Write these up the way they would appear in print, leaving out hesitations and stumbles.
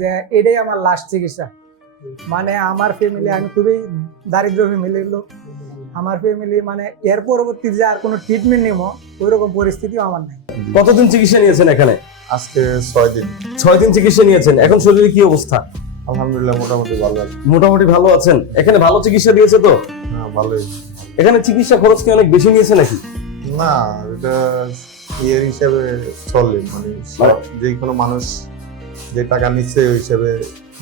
যে এটাই আমার লাস্ট চিকিৎসা। মানে আমার ফ্যামিলি, আমি খুবই দারিদ্র ফ্যামিলির লোক। আমার ফ্যামিলি মানে এর পরবর্তী যে আর কোনো ট্রিটমেন্ট নিবো ওইরকম পরিস্থিতিও আমার নাই। কতদিন চিকিৎসা নিয়েছেন এখানে? আজকে 6 দিন। 6 দিন চিকিৎসা নিয়েছেন। এখন শরীরে কি অবস্থা? আলহামদুলিল্লাহ মোটামুটি ভালো আছে। মোটামুটি ভালো আছেন। এখানে ভালো চিকিৎসা দিয়েছে তো? হ্যাঁ, ভালোই। এখানে চিকিৎসা খরচ কি অনেক বেশি নিয়েছে নাকি? না, এটা ইয়ের হিসাবে চলে, মানে যে কোনো মানুষ যে টাকা নিচ্ছে ওই হিসাবে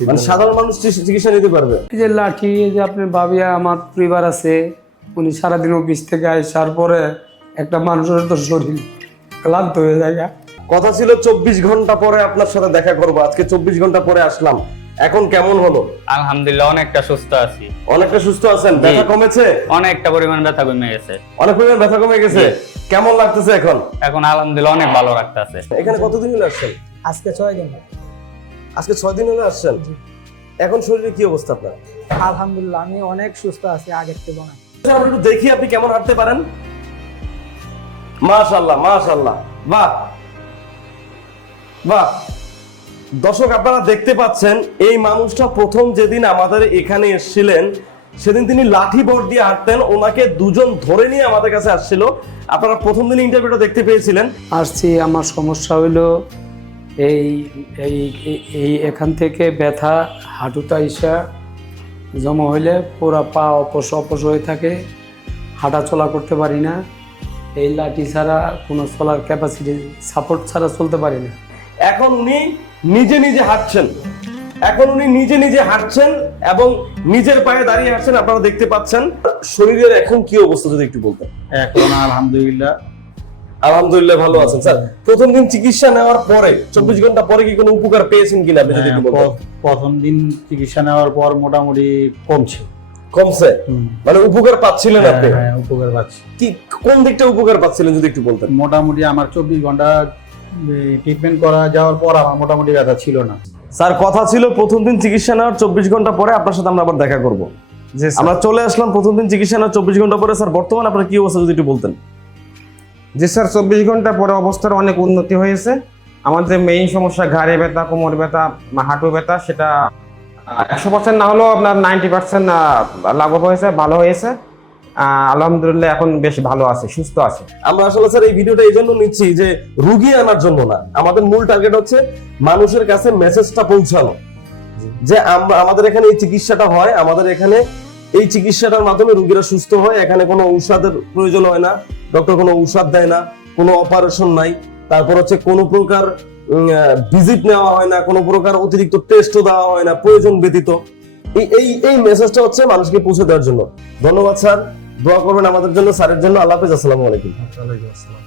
মানে সাধারণ মানুষ চিকিৎসা নিতে পারবে? এই যে লাঠি, এই যে আপনার ভাবিয়া আমার পরিবার আছে, উনি সারাদিন অফিস থেকে আসার পরে একটা মানুষের তো শরীর ক্লান্ত হয়ে যায়। কথা ছিল 24 ঘন্টা পরে আপনার সাথে দেখা করব। আজকে 24 ঘন্টা পরে আসলাম। এখন কেমন হলো? আলহামদুলিল্লাহ অনেকটা সুস্থ আছি। অনেকটা সুস্থ আছেন? ব্যথা কমেছে? অনেকটা পরিমাণ ব্যথা কমে গেছে। অনেক পরিমাণ ব্যথা কমে গেছে। কেমন লাগতেছে এখন? এখন আলহামদুলিল্লাহ অনেক ভালো লাগতেছে। এখানে কতদিন হলো আসছেন? আজকে 6 দিন। আজকে 6 দিন হলো আসছেন। এখন শরীরে কি অবস্থা আপনার? আলহামদুলিল্লাহ আমি অনেক সুস্থ আছি আগের থেকে অনেক। আমরা একটু দেখি আপনি কেমন হাঁটতে পারেন। মাশাআল্লাহ, মাশাআল্লাহ, বাহ বাহ। দর্শক, আপনারা দেখতে পাচ্ছেন এই মানুষটা প্রথম যেদিন আমাদের এখানে এসেছিলেন সেদিন তিনি লাঠি বট দিয়ে হাঁটতেন। ওনাকে দুজন ধরে নিয়ে আমাদের কাছে আসছিল। আপনারা প্রথম দিন ইন্টারভিউটা দেখতে পেয়েছিলেন। আসছি, আমার সমস্যা হইলো এই এই এই এখান থেকে ব্যথা হাঁটুটা ইসা জমা হইলে পুরা পা অপস হয়ে থাকে, হাঁটা চলা করতে পারি না। এই লাঠি ছাড়া কোনো চলার ক্যাপাসিটি, সাপোর্ট ছাড়া চলতে পারি না। এখন উনি নিজে নিজে হাঁটছেন। এবং নিজের পায়ে দাঁড়িয়ে হাঁটছেন। আপনারা দেখতে পাচ্ছেন। শরীরের এখন কি অবস্থা যদি একটু বলতেন। এখন আলহামদুলিল্লাহ ভালো আছেন স্যার। প্রথম দিন চিকিৎসা নেওয়ার পরে 24 ঘন্টা পরে কি কোনো উপকার পেয়েছেন কিনা আপনি যদি একটু বলতেন। প্রথম দিন চিকিৎসা নেওয়ার পর মোটামুটি কমছে? মানে উপকার পাচ্ছিলেন আপনি? হ্যাঁ, উপকার পাচ্ছি। কি কোন দিকটা উপকার পাচ্ছিলেন যদি একটু বলতেন। মোটামুটি আমার 24 ঘন্টা ট্রিটমেন্ট করা যাওয়ার পর আমার মোটামুটি ব্যথা ছিল না। স্যার, কথা ছিল প্রথম দিন চিকিৎসা নেওয়ার 24 ঘন্টা পরে আপনার সাথে আমরা আবার দেখা করব। আমরা চলে আসলাম প্রথম দিন চিকিৎসা নেওয়ার 24 ঘন্টা পরে। স্যার, বর্তমানে আপনার কি অবস্থা যদি একটু বলতেন। জি স্যার, 24 ঘন্টা পরে অবস্থার অনেক উন্নতি হয়েছে। আমাদের মেইন সমস্যা ঘাড়ে ব্যথা, কোমর ব্যথা, হাঁটু ব্যথা, সেটা 100% না হলেও আপনার 90% লাঘব হয়েছে, ভালো হয়েছে। আলহামদুলিল্লাহ এখন বেশ ভালো আছে, সুস্থ আছে। আমরা আসলে স্যার এই ভিডিওটা এই জন্য নিচ্ছি যে রুগী আনার জন্য না, আমাদের মূল টার্গেট হচ্ছে মানুষের কাছে মেসেজটা পৌঁছানো যে আমাদের এখানে এই চিকিৎসাটা হয়, আমাদের এখানে এই চিকিৎসাটার মাধ্যমে রুগীরা সুস্থ হয়। এখানে কোনো ঔষধের প্রয়োজন হয় না, ডক্টর কোনো ঔষধ দেয় না, কোনো অপারেশন নাই, তারপর হচ্ছে কোনো প্রকার ভিজিট নেওয়া হয় না, কোনো প্রকার অতিরিক্ত টেস্টও দেওয়া হয় না প্রয়োজন ব্যতীত। এই মেসেজটা হচ্ছে মানুষকে পৌঁছে দেওয়ার জন্য। ধন্যবাদ স্যার, দোয়া করবেন আমাদের জন্য, স্যারের জন্য। আল্লাহ হাফেজ, আসসালামু আলাইকুম। ওয়ালাইকুম আসসালাম।